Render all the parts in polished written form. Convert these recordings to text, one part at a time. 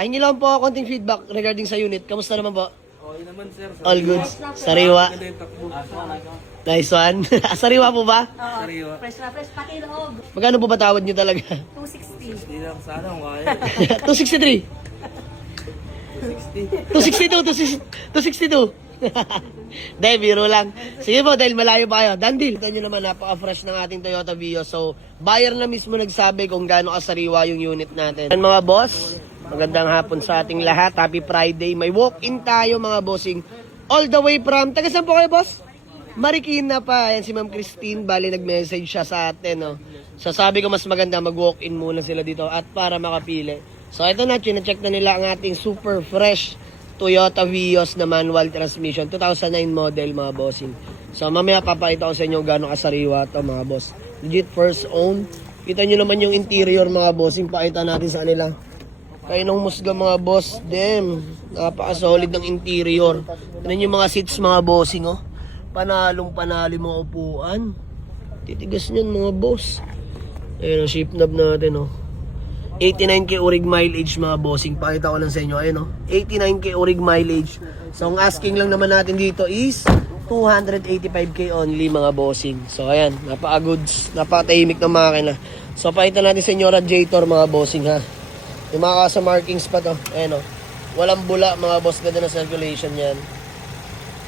Hingi lang po ako konting feedback regarding sa unit. Kamusta naman po? Okay naman, sir. All goods. Sariwa. Maganda yung takbo. Nice one. Sariwa po ba? Oo. Sariwa. Fresh na fresh. Pati loob. Magkano po ba tawad nyo talaga? 260. Hindi lang sana kung kaya. 263. 260. 262. 262. Dahil, biro lang. Sige po, dahil malayo pa kayo. Dandil. Ito nyo naman, napaka-fresh ng ating Toyota Vios. So, buyer na mismo nagsabi kung gaano kasariwa yung unit natin. And mga boss, magandang hapon sa ating lahat. Happy Friday. May walk-in tayo mga bossing. All the way from, taga saan po kayo boss? Marikina pa. Ayan si Ma'am Christine. Bali, nag-message siya sa atin. No? So, sabi ko mas maganda mag-walk-in muna sila dito at para makapili. So, ito na, chine-check na nila ang ating super fresh Toyota Vios na manual transmission. 2009 model mga bossing. So, mamaya papakita ko sa inyo gano'ng kasariwa ito mga boss. Legit first own. Kita nyo naman yung interior mga bossing. Pakita natin sa kanila. Kainong musga mga boss. Damn. Napaka-solid ng interior. Tignan yung mga seats mga bossing. Oh. Panalong-panali mga upuan. Titigas nyan mga boss. Ayun ang shape knob natin. Oh. 89k orig mileage mga bossing. Pakita ko lang sa inyo. Ayun, 89k orig mileage. So, ang asking lang naman natin dito is 285k only mga bossing. So, ayan. Napaka-goods. Napaka-tahimik ng makina. So, pakita natin sa inyo radiator mga bossing ha. Yung mga kasa markings pa to. Ayan walang bula mga boss. Ganda na circulation yan.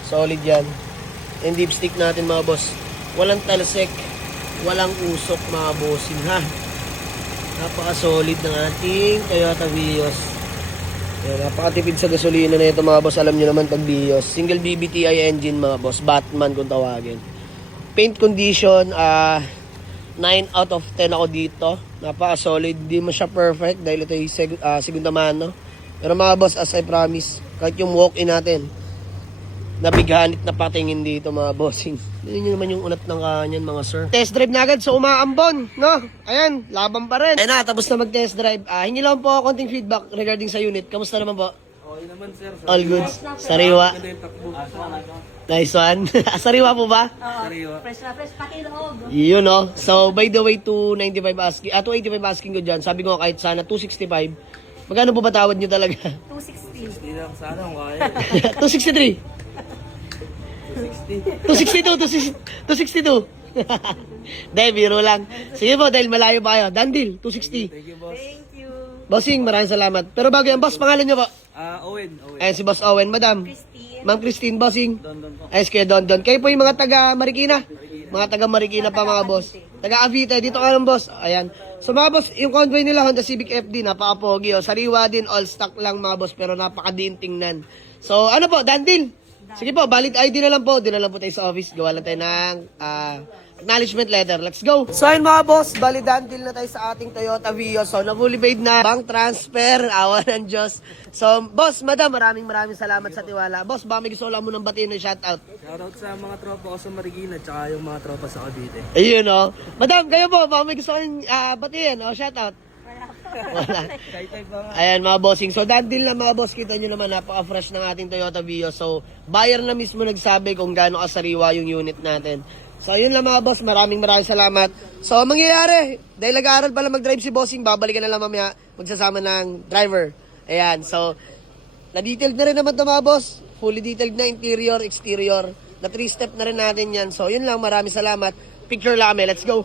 Solid yan. And dipstick natin mga boss. Walang talsek. Walang usok mga bossing ha. Napaka-solid ng ating Toyota Vios. Yan, napakatipid sa gasolina na ito mga boss. Alam nyo naman pag Vios. Single BBTI engine mga boss. Batman kung tawagin. Paint condition, 9 out of 10 ako dito. Napaka-solid. Di mo siya perfect dahil ito yung segunda mano. Pero mga boss, as I promise, kahit yung walk-in natin, nabighanit na patingin dito mga bossing. Hindi nyo naman yung unat ng kanyan mga sir. Test drive na agad sa umaambon, no? Ayan, laban pa rin. Ayan na, tapos na mag-test drive. Hingi lang po ako konting feedback regarding sa unit. Kamusta naman po? Okay naman, sir. All goods. Sariwa. Maganda yung takbo. Nice one. Sariwa po ba? Oo. Sariwa. Fresh na fresh. Pati loob. Yun, no? So, by the way, 295 asking, 285 asking ko dyan. Sabi ko kahit sana 265. Magkano po ba tawad nyo talaga? 260. Hindi lang sana kung kaya. 263. 262. 262. Dahil, biro lang. Sige po, dahil malayo pa kayo. Dandil, 260. Thank you, boss. Thank you. Bossing, maraming salamat. Pero bago yan, boss, pangalan nyo po? Owen. Ayan si Boss Owen. Madam, Christine. Ma'am Christine, bossing. Don po. Ayos kayo, Don. Kayo po yung mga taga Marikina. Mga taga Marikina pa mga boss. Taga Avite, dito ka lang boss. Ayan. So mga boss, yung convoy nila Honda Civic FD, napaka-pogi. Sariwa din, all stock lang mga boss, pero napaka-din tingnan. So ano po, Dandil? Sige po, valid ID na lang po. Dinala po tayo sa office. Gawa lang tayo ng acknowledgement letter. Let's go! So ayun mga boss, valid Dandil na tayo sa ating Toyota Vios. So na-fully paid na. Bank transfer, awa ng Diyos. So boss, madam, maraming salamat sa tiwala. Boss, baka may gusto lang mo ng batiin ng shoutout. Shoutout sa mga tropa ko sa Marikina tsaka yung mga tropa sa Cavite. Ayun Madam, kayo po, baka may gusto kayong batiin shoutout. Wala. Excited ba nga? Ayan mga bossing. So dandil na mga boss, kita nyo naman napaka-fresh ng ating Toyota Vios. So buyer na mismo nagsabi kung gaano kasariwa yung unit natin. So yun lang mga boss, maraming salamat. So mangyayari, dahil nag-aaral pala mag-drive si bossing, babalikan na lang mamaya magsasama ng driver. Ayan, so na-detailed na rin naman ito mga boss. Fully detailed na interior, exterior. Na 3-step na rin natin yan. So yun lang, maraming salamat. Picture lang kami, let's go.